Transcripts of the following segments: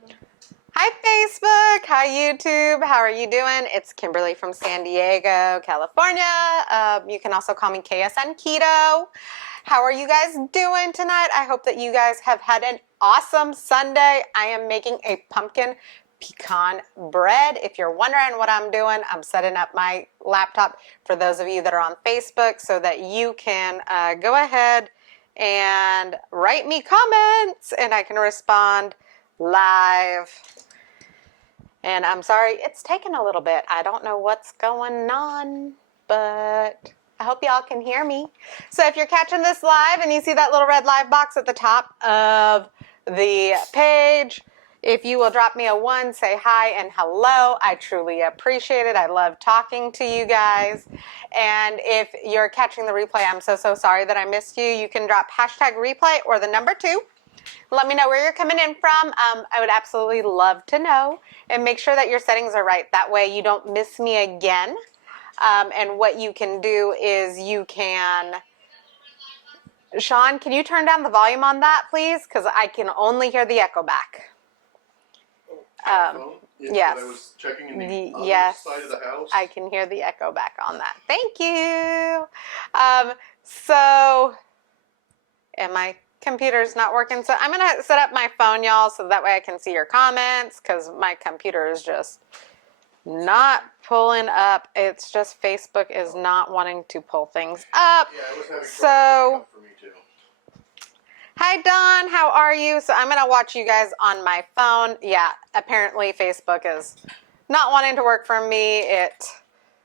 Hi Facebook, hi YouTube, how are you doing? It's Kimberly from San Diego, California. You can also call me KSN Keto. How are you guys doing tonight? I hope that you guys have had an awesome Sunday. I am making a pumpkin pecan bread. If you're wondering what I'm doing, I'm setting up my laptop for those of you that are on Facebook so that you can go ahead and write me comments and I can respond live. And I'm sorry, it's taken a little bit. I don't know what's going on, but I hope y'all can hear me. So if you're catching this live and you see that little red live box at the top of the page, if you will drop me a 1, say hi and hello. I truly appreciate it. I love talking to you guys. And if you're catching the replay, I'm so sorry that I missed you. You can drop hashtag replay or the number 2. Let me know where you're coming in from. I would absolutely love to know. And make sure that your settings are right. That way you don't miss me again. And what you can do is you can... Sean, can you turn down the volume on that, please? Because I can only hear the echo back. Yes. I was checking in the other yes, side of the house. I can hear the echo back on that. Thank you. So, am I... computer's not working, so I'm gonna set up my phone, y'all, so that way I can see your comments, because my computer is just not pulling up. It's just Facebook is not wanting to pull things up. Yeah, it was having so trouble for me too. Hi Don, how are you? So I'm gonna watch you guys on my phone. Yeah, apparently Facebook is not wanting to work for me. It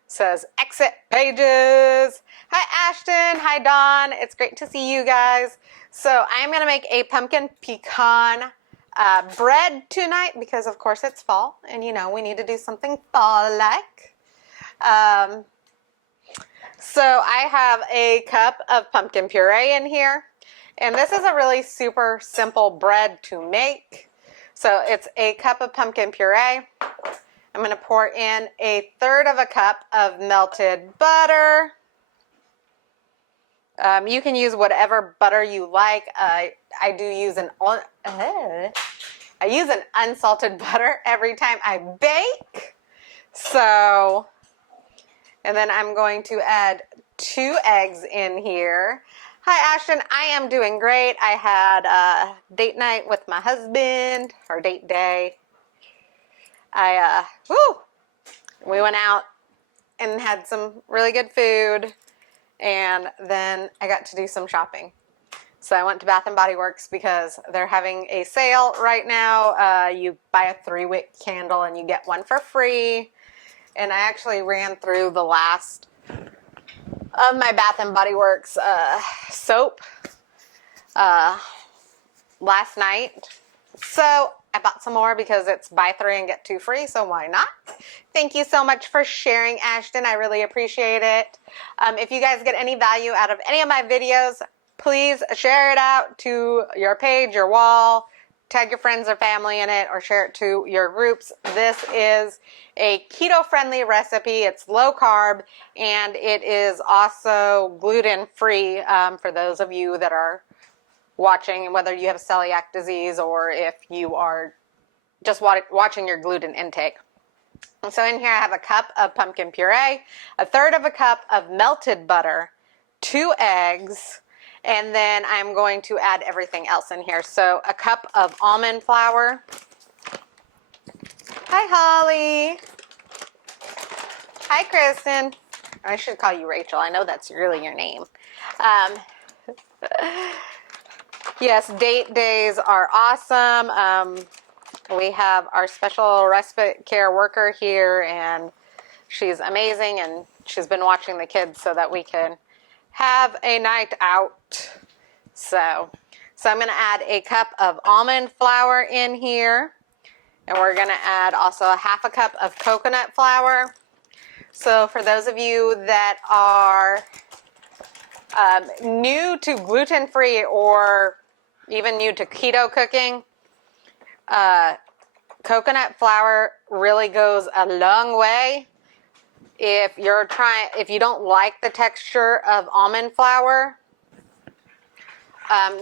says exit pages. Hi Ashton, hi Dawn. It's great to see you guys. So I'm gonna make a pumpkin pecan bread tonight because of course it's fall and you know we need to do something fall-like. So I have a cup of pumpkin puree in here and this is a really super simple bread to make. So it's a cup of pumpkin puree. I'm going to pour in 1/3 of a cup of melted butter. You can use whatever butter you like. I use an unsalted butter every time I bake. So, and then I'm going to add 2 eggs in here. Hi Ashton, I am doing great. I had a date night with my husband, or date day. We went out and had some really good food, and then I got to do some shopping. So I went to Bath & Body Works because they're having a sale right now. You buy a 3-wick candle and you get one for free. And I actually ran through the last of my Bath & Body Works soap last night. So I bought some more because it's buy 3 and get 2 free, so why not? Thank you so much for sharing, Ashton. I really appreciate it. If you guys get any value out of any of my videos, please share it out to your page, your wall, tag your friends or family in it, or share it to your groups. This is a keto-friendly recipe. It's low carb, and it is also gluten-free for those of you that are watching, whether you have celiac disease or if you are just watching your gluten intake. So in here I have a cup of pumpkin puree, 1/3 of a cup of melted butter, 2 eggs, and then I'm going to add everything else in here. So a cup of almond flour. Hi Holly. Hi Kristen. I should call you Rachel. I know that's really your name. Yes, date days are awesome. We have our special respite care worker here, and she's amazing, and she's been watching the kids so that we can have a night out. So I'm going to add a cup of almond flour in here, and we're going to add also a 1/2 cup of coconut flour. So for those of you that are new to gluten-free or even new to keto cooking, coconut flour really goes a long way. If you don't like the texture of almond flour,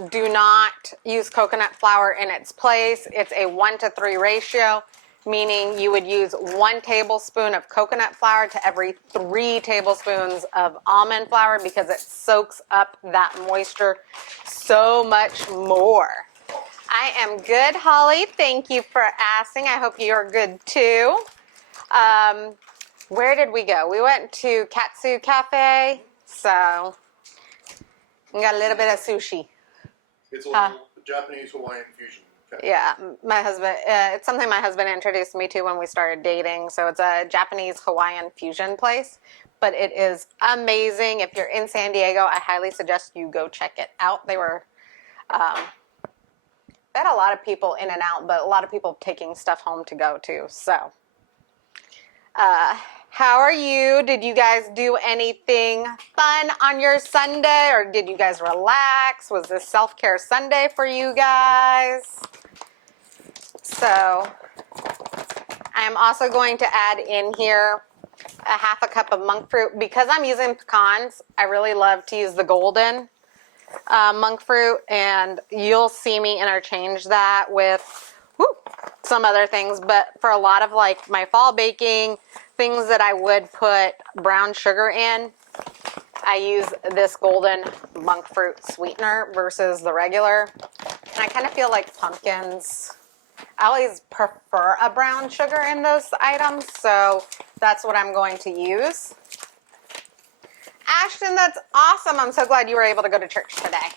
Do not use coconut flour in its place. It's a 1-to-3 ratio, meaning you would use 1 tablespoon of coconut flour to every 3 tablespoons of almond flour because it soaks up that moisture so much more. I am good, Holly. Thank you for asking. I hope you're good too. Where did we go? We went to Katsu Cafe, so we got a little bit of sushi. It's a little Japanese Hawaiian fusion. Okay. Yeah, my husband, it's something my husband introduced me to when we started dating. So it's a Japanese Hawaiian fusion place, but it is amazing. If you're in San Diego, I highly suggest you go check it out. They had a lot of people in and out, but a lot of people taking stuff home to go too. So, how are you? Did you guys do anything fun on your Sunday, or did you guys relax? Was this self-care Sunday for you guys? So, I am also going to add in here a 1/2 cup of monk fruit. Because I'm using pecans, I really love to use the golden monk fruit, and you'll see me interchange that with some other things, but for a lot of like my fall baking, things that I would put brown sugar in, I use this golden monk fruit sweetener versus the regular. And I kind of feel like pumpkins, I always prefer a brown sugar in those items, so that's what I'm going to use. Ashton, that's awesome. I'm so glad you were able to go to church today.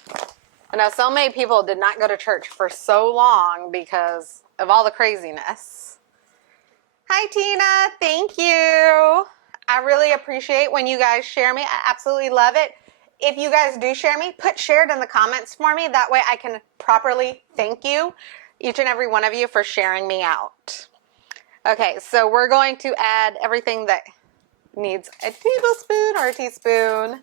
I know so many people did not go to church for so long because of all the craziness. Hi, Tina. Thank you. I really appreciate when you guys share me. I absolutely love it. If you guys do share me, put shared in the comments for me. That way I can properly thank you, each and every one of you, for sharing me out. Okay, so we're going to add everything that needs a tablespoon or a teaspoon.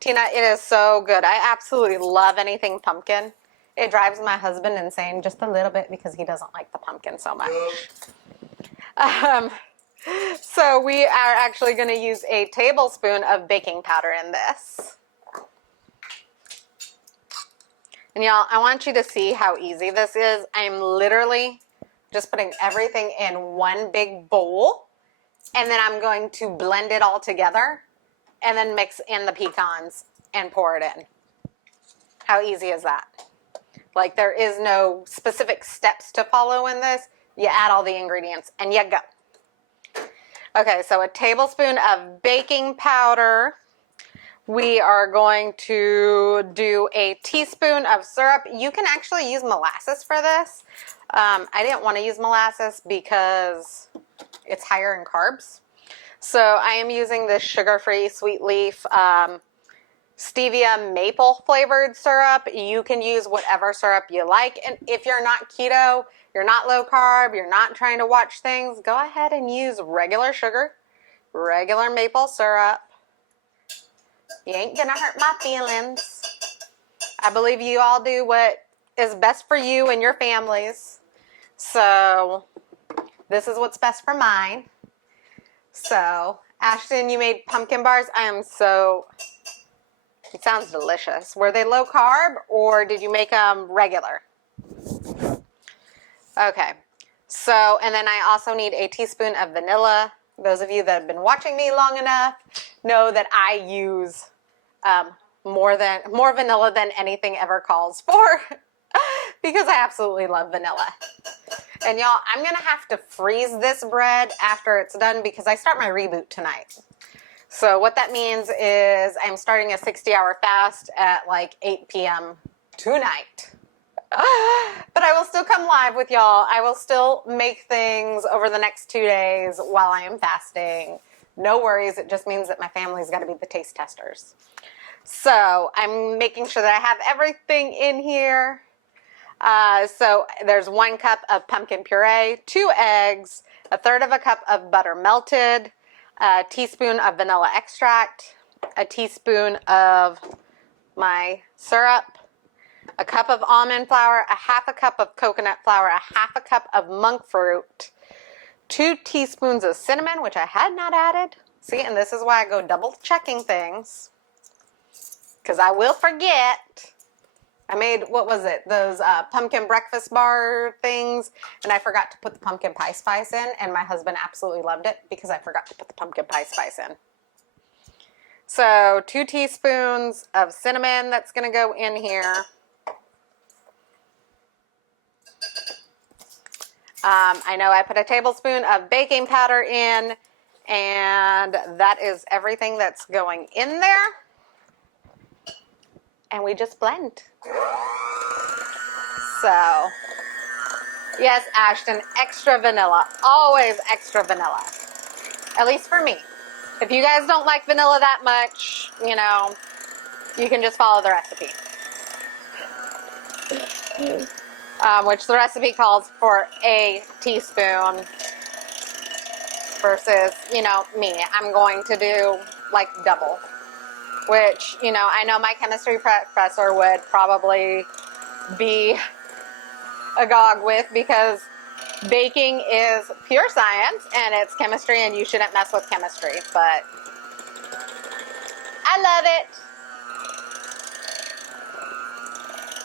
Tina, it is so good. I absolutely love anything pumpkin. It drives my husband insane just a little bit because he doesn't like the pumpkin so much. So we are actually going to use a tablespoon of baking powder in this. And y'all, I want you to see how easy this is. I'm literally just putting everything in one big bowl, and then I'm going to blend it all together and then mix in the pecans and pour it in. How easy is that? Like, there is no specific steps to follow in this. You add all the ingredients and you go. Okay, so a tablespoon of baking powder. We are going to do a teaspoon of syrup. You can actually use molasses for this. I didn't want to use molasses because it's higher in carbs. So I am using this sugar-free sweet leaf stevia maple flavored syrup. You can use whatever syrup you like. And if you're not keto, you're not low carb, you're not trying to watch things, go ahead and use regular sugar, regular maple syrup. You ain't gonna hurt my feelings. I believe you all do what is best for you and your families. So this is what's best for mine. So, Ashton, you made pumpkin bars. It sounds delicious. Were they low carb or did you make them regular? Okay. So, and then I also need a teaspoon of vanilla. Those of you that have been watching me long enough know that I use more vanilla than anything ever calls for because I absolutely love vanilla. And y'all, I'm going to have to freeze this bread after it's done because I start my reboot tonight. So what that means is I'm starting a 60-hour fast at like 8 p.m. tonight. But I will still come live with y'all. I will still make things over the next 2 days while I am fasting. No worries. It just means that my family's got to be the taste testers. So I'm making sure that I have everything in here. So there's 1 cup of pumpkin puree, 2 eggs, 1/3 cup of butter melted, a teaspoon of vanilla extract, a teaspoon of my syrup, a cup of almond flour, a 1/2 cup of coconut flour, a 1/2 cup of monk fruit, 2 teaspoons of cinnamon, which I had not added. See, and this is why I go double checking things, because I will forget. I made, what was it? Those pumpkin breakfast bar things, and I forgot to put the pumpkin pie spice in, and my husband absolutely loved it because I forgot to put the pumpkin pie spice in. So 2 teaspoons of cinnamon that's going to go in here. I know I put a tablespoon of baking powder in, and that is everything that's going in there. And we just blend. So, yes, Ashton, extra vanilla. Always extra vanilla. At least for me. If you guys don't like vanilla that much, you know, you can just follow the recipe. Which the recipe calls for a teaspoon versus, you know, me. I'm going to do like double. Which, you know, I know my chemistry professor would probably be agog with because baking is pure science and it's chemistry and you shouldn't mess with chemistry, but I love it.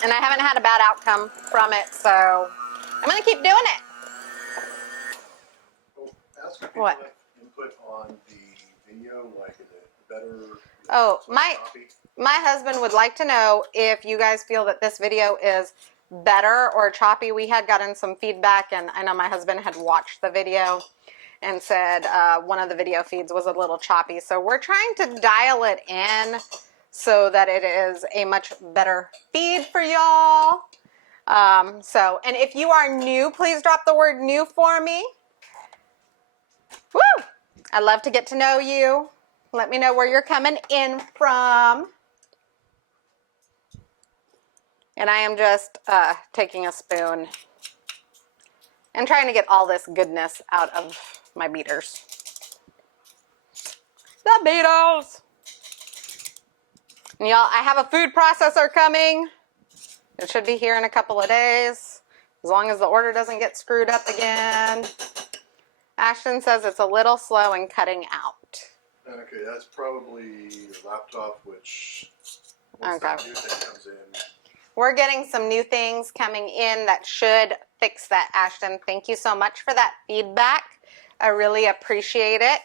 And I haven't had a bad outcome from it, so I'm going to keep doing it. Well, ask if people What? have input on the video, like is it better? Oh, my Copy? husband would like to know if you guys feel that this video is better or choppy. We had gotten some feedback, and I know my husband had watched the video and said one of the video feeds was a little choppy. So we're trying to dial it in so that it is a much better feed for y'all. And if you are new, please drop the word new for me. Woo! I'd love to get to know you. Let me know where you're coming in from. And I am just taking a spoon and trying to get all this goodness out of my beaters. The beetles! And y'all, I have a food processor coming. It should be here in a couple of days, as long as the order doesn't get screwed up again. Ashton says it's a little slow in cutting out. Okay, that's probably your laptop, which once Okay. that new thing comes in. We're getting some new things coming in that should fix that, Ashton. Thank you so much for that feedback. I really appreciate it.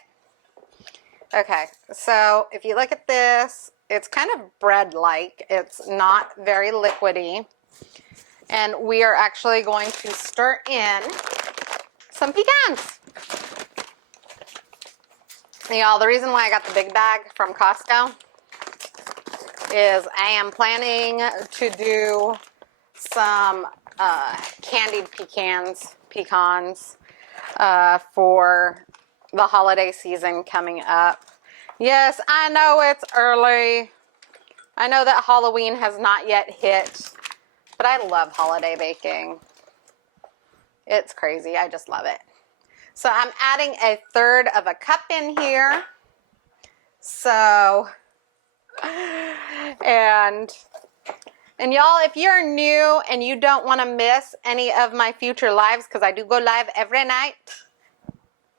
Okay, so if you look at this, it's kind of bread-like. It's not very liquidy. And we are actually going to stir in some pecans. Y'all, the reason why I got the big bag from Costco is I am planning to do some candied pecans for the holiday season coming up. Yes, I know it's early. I know that Halloween has not yet hit, but I love holiday baking. It's crazy. I just love it. So I'm adding 1/3 of a cup in here. So, and y'all, if you're new and you don't want to miss any of my future lives, because I do go live every night,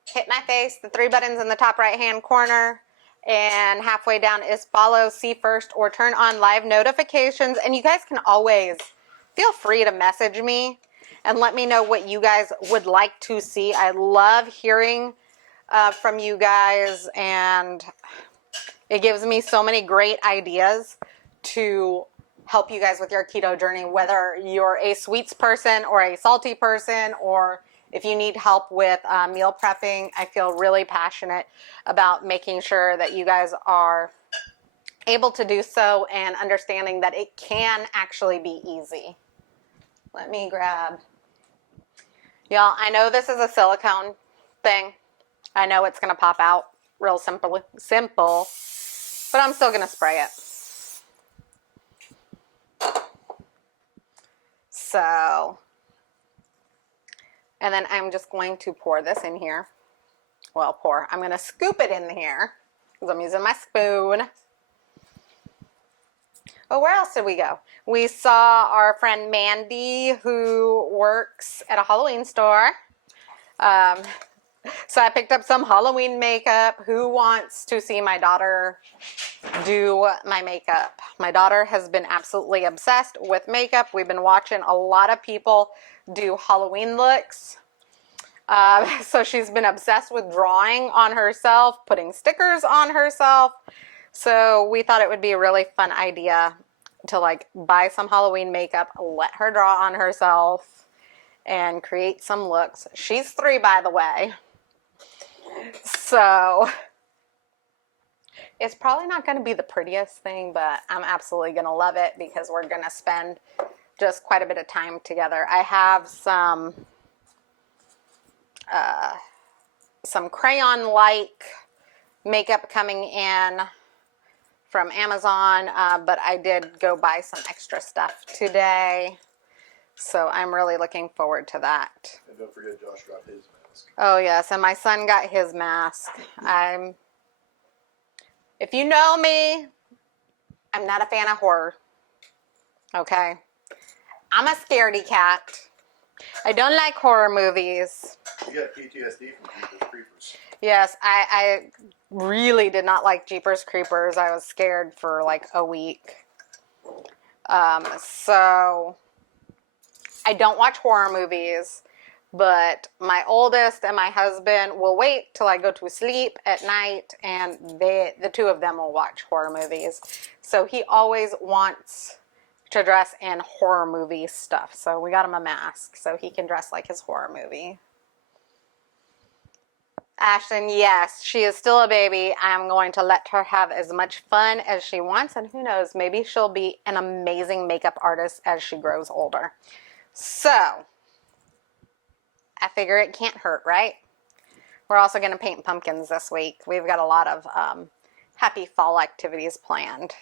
hit my face, the 3 buttons in the top right-hand corner, and halfway down is follow, see first, or turn on live notifications. And you guys can always feel free to message me and let me know what you guys would like to see. I love hearing from you guys, and it gives me so many great ideas to help you guys with your keto journey, whether you're a sweets person or a salty person, or if you need help with meal prepping. I feel really passionate about making sure that you guys are able to do so and understanding that it can actually be easy. Let me grab. Y'all, I know this is a silicone thing. I know it's going to pop out real simple, but I'm still going to spray it. So, and then I'm just going to pour this in here. Well, I'm going to scoop it in here because I'm using my spoon. Oh, where else did we go? We saw our friend Mandy, who works at a Halloween store. So I picked up some Halloween makeup. Who wants to see my daughter do my makeup? My daughter has been absolutely obsessed with makeup. We've been watching a lot of people do Halloween looks. So she's been obsessed with drawing on herself, putting stickers on herself. So we thought it would be a really fun idea to like buy some Halloween makeup, let her draw on herself, and create some looks. She's 3, by the way. So it's probably not going to be the prettiest thing, but I'm absolutely going to love it because we're going to spend just quite a bit of time together. I have some crayon-like makeup coming in from Amazon, but I did go buy some extra stuff today. So I'm really looking forward to that. And don't forget Josh got his mask. Oh yes, and my son got his mask. If you know me, I'm not a fan of horror. Okay? I'm a scaredy cat. I don't like horror movies. You got PTSD from Jeepers Creepers. Yes, I really did not like Jeepers Creepers. I was scared for like a week. So I don't watch horror movies, but my oldest and my husband will wait till I go to sleep at night, and the two of them will watch horror movies. So he always wants to dress in horror movie stuff. So we got him a mask so he can dress like his horror movie. Ashton, yes, she is still a baby. I'm going to let her have as much fun as she wants, and who knows, maybe she'll be an amazing makeup artist as she grows older. So, I figure it can't hurt, right? We're also going to paint pumpkins this week. We've got a lot of happy fall activities planned.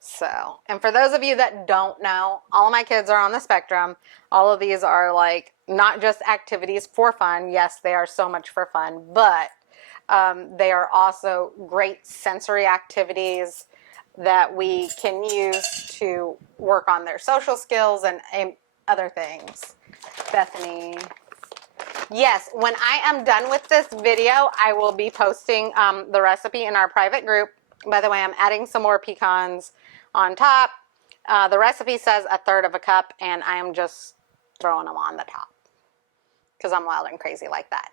So, and for those of you that don't know, all of my kids are on the spectrum. All of these are like not just activities for fun. Yes, they are so much for fun, but they are also great sensory activities that we can use to work on their social skills and other things. Bethany. Yes, when I am done with this video, I will be posting the recipe in our private group. By the way, I'm adding some more pecans on top. The recipe says 1/3 cup, and I am just throwing them on the top because I'm wild and crazy like that.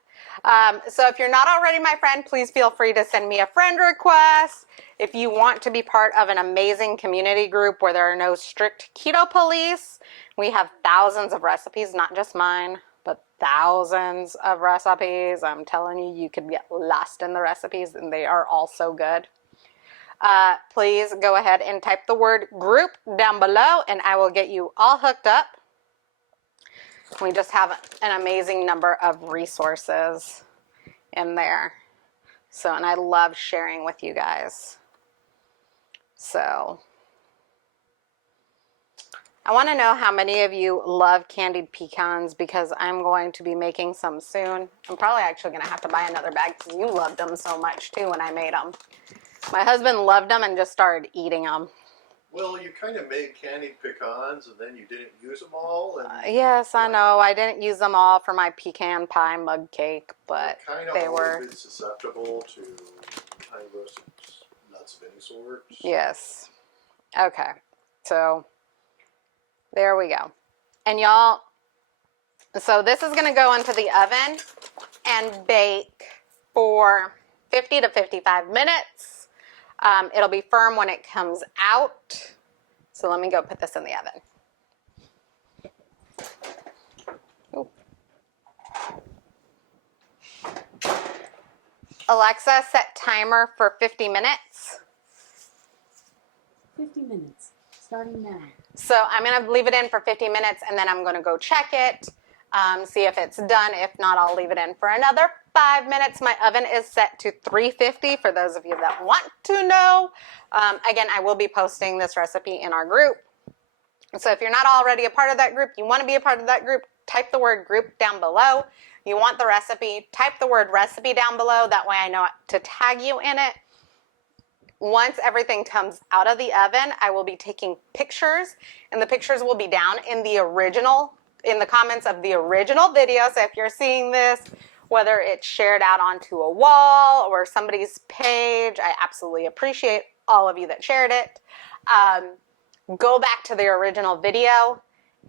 So if you're not already my friend, please feel free to send me a friend request. If you want to be part of an amazing community group where there are no strict keto police, we have thousands of recipes, not just mine, but thousands of recipes. I'm telling you, you could get lost in the recipes, and they are all so good. Please go ahead and type the word group down below, and I will get you all hooked up. We just have an amazing number of resources in there. So, and I love sharing with you guys. So, I want to know how many of you love candied pecans, because I'm going to be making some soon. I'm probably actually going to have to buy another bag because you loved them so much too when I made them. My husband loved them and just started eating them. Well, you kind of made candied pecans and then you didn't use them all. And Yes, I know. I didn't use them all for my pecan pie mug cake, but they were been susceptible to high roasted nuts of any sort. Yes. Okay. So there we go. And y'all, so this is going to go into the oven and bake for 50 to 55 minutes. It'll be firm when it comes out. So let me go put this in the oven. Ooh. Alexa, set timer for 50 minutes. 50 minutes, starting now. So I'm going to leave it in for 50 minutes, and then I'm going to go check it, see if it's done. If not, I'll leave it in for another 5 minutes. My oven is set to 350 for those of you that want to know. Again, I will be posting this recipe in our group. So if you're not already a part of that group, you want to be a part of that group, type the word group down below. You want the recipe, type the word recipe down below. That way I know to tag you in it. Once everything comes out of the oven, I will be taking pictures, and the pictures will be down in the original in the comments of the original video. So if you're seeing this, whether it's shared out onto a wall or somebody's page, I absolutely appreciate all of you that shared it. Go back to the original video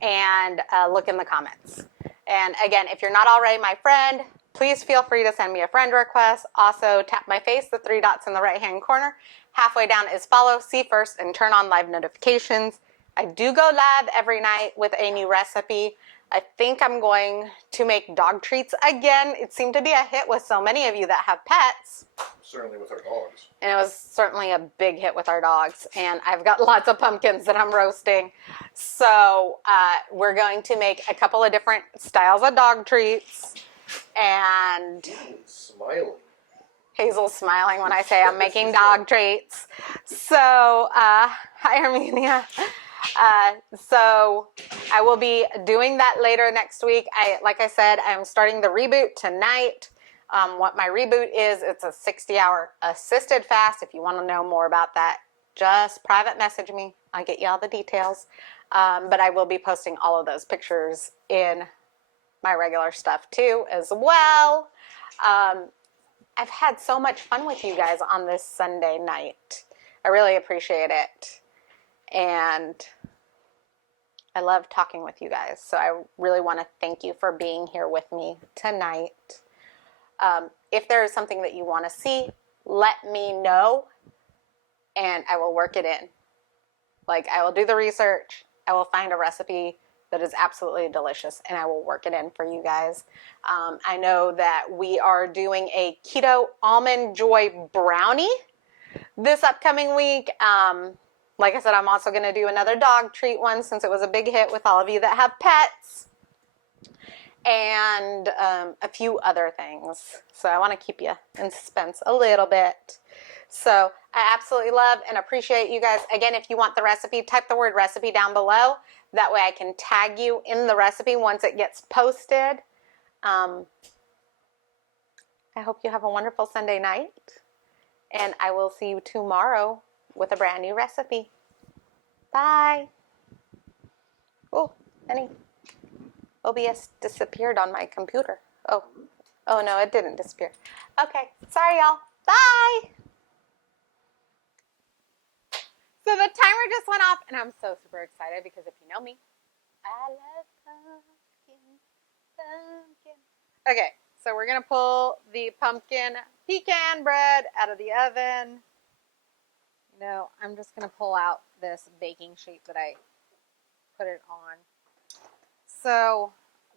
and look in the comments. And again, if you're not already my friend, please feel free to send me a friend request. Also, tap my face, the 3 dots in the right-hand corner. Halfway down is follow, see first, and turn on live notifications. I do go live every night with a new recipe. I think I'm going to make dog treats again. It seemed to be a hit with so many of you that have pets. Certainly with our dogs. And it was certainly a big hit with our dogs. And I've got lots of pumpkins that I'm roasting. So we're going to make a couple of different styles of dog treats. And Smiling. Hazel's smiling when I say I'm making dog treats. So, hi Armenia. So I will be doing that later next week. Like I said, I'm starting the reboot tonight. What my reboot is, it's a 60-hour assisted fast. If you want to know more about that, just private message me. I'll get you all the details. But I will be posting all of those pictures in my regular stuff too as well. I've had so much fun with you guys on this Sunday night. I really appreciate it. And I love talking with you guys. So I really want to thank you for being here with me tonight. If there is something that you want to see, let me know and I will work it in. Like, I will do the research. I will find a recipe that is absolutely delicious and I will work it in for you guys. I know that we are doing a keto almond joy brownie this upcoming week. Like I said, I'm also going to do another dog treat one since it was a big hit with all of you that have pets. And a few other things. So I want to keep you in suspense a little bit. So I absolutely love and appreciate you guys. Again, if you want the recipe, type the word recipe down below. That way I can tag you in the recipe once it gets posted. I hope you have a wonderful Sunday night. And I will see you tomorrow with a brand new recipe. Bye. Oh, honey. OBS disappeared on my computer. Oh no, it didn't disappear. Okay, sorry y'all. Bye. So the timer just went off and I'm so super excited because if you know me, I love pumpkin. Okay, so we're gonna pull the pumpkin pecan bread out of the oven. No, I'm just gonna pull out this baking sheet that I put it on. So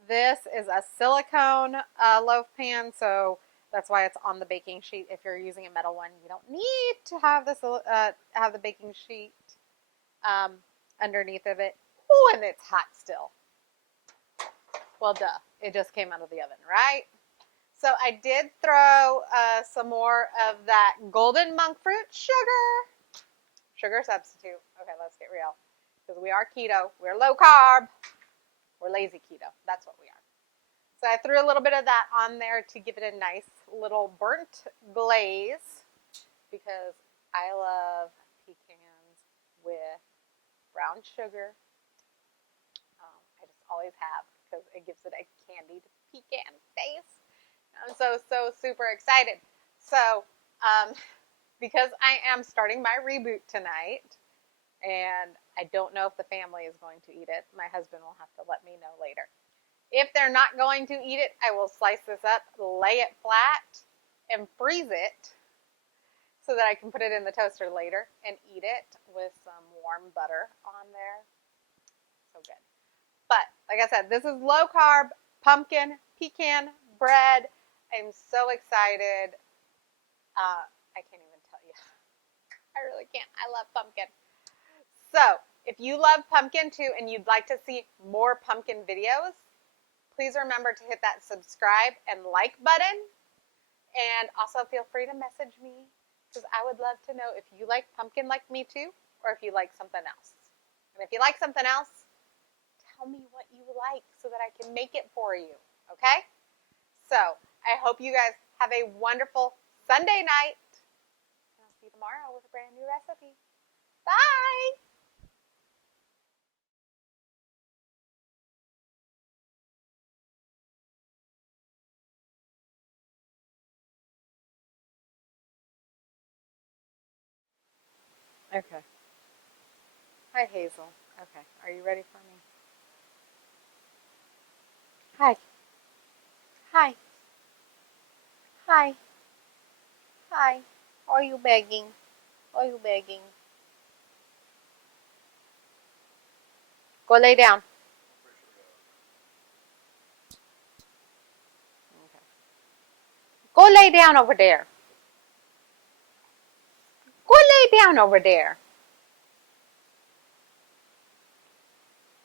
this is a silicone loaf pan, so that's why it's on the baking sheet. If you're using a metal one, you don't need to have this have the baking sheet underneath of it. Oh, and it's hot still. Well, duh. It just came out of the oven, right? So I did throw some more of that golden monk fruit sugar substitute. Okay, let's get real. Because we are keto. We're low carb. We're lazy keto. That's what we are. So I threw a little bit of that on there to give it a nice little burnt glaze because I love pecans with brown sugar. I just always have because it gives it a candied pecan taste. I'm so super excited. So because I am starting my reboot tonight, and I don't know if the family is going to eat it. My husband will have to let me know later. If they're not going to eat it, I will slice this up, lay it flat, and freeze it so that I can put it in the toaster later and eat it with some warm butter on there. So good. But like I said, this is low carb pumpkin pecan bread. I'm so excited. I can't even tell you. I really can't. I love pumpkin. So, if you love pumpkin too and you'd like to see more pumpkin videos, please remember to hit that subscribe and like button. And also feel free to message me because I would love to know if you like pumpkin like me too or if you like something else. And if you like something else, tell me what you like so that I can make it for you. Okay? So, I hope you guys have a wonderful Sunday night. And I'll see you tomorrow with a brand new recipe. Bye! Okay. Hi, Hazel. Okay. Are you ready for me? Hi. Hi. Hi. Hi. Are you begging? Are you begging? Go lay down. Okay. Go lay down over there. Go lay down over there.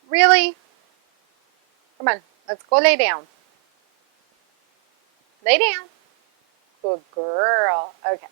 Really? Come on. Let's go lay down. Lay down. Good girl. Okay.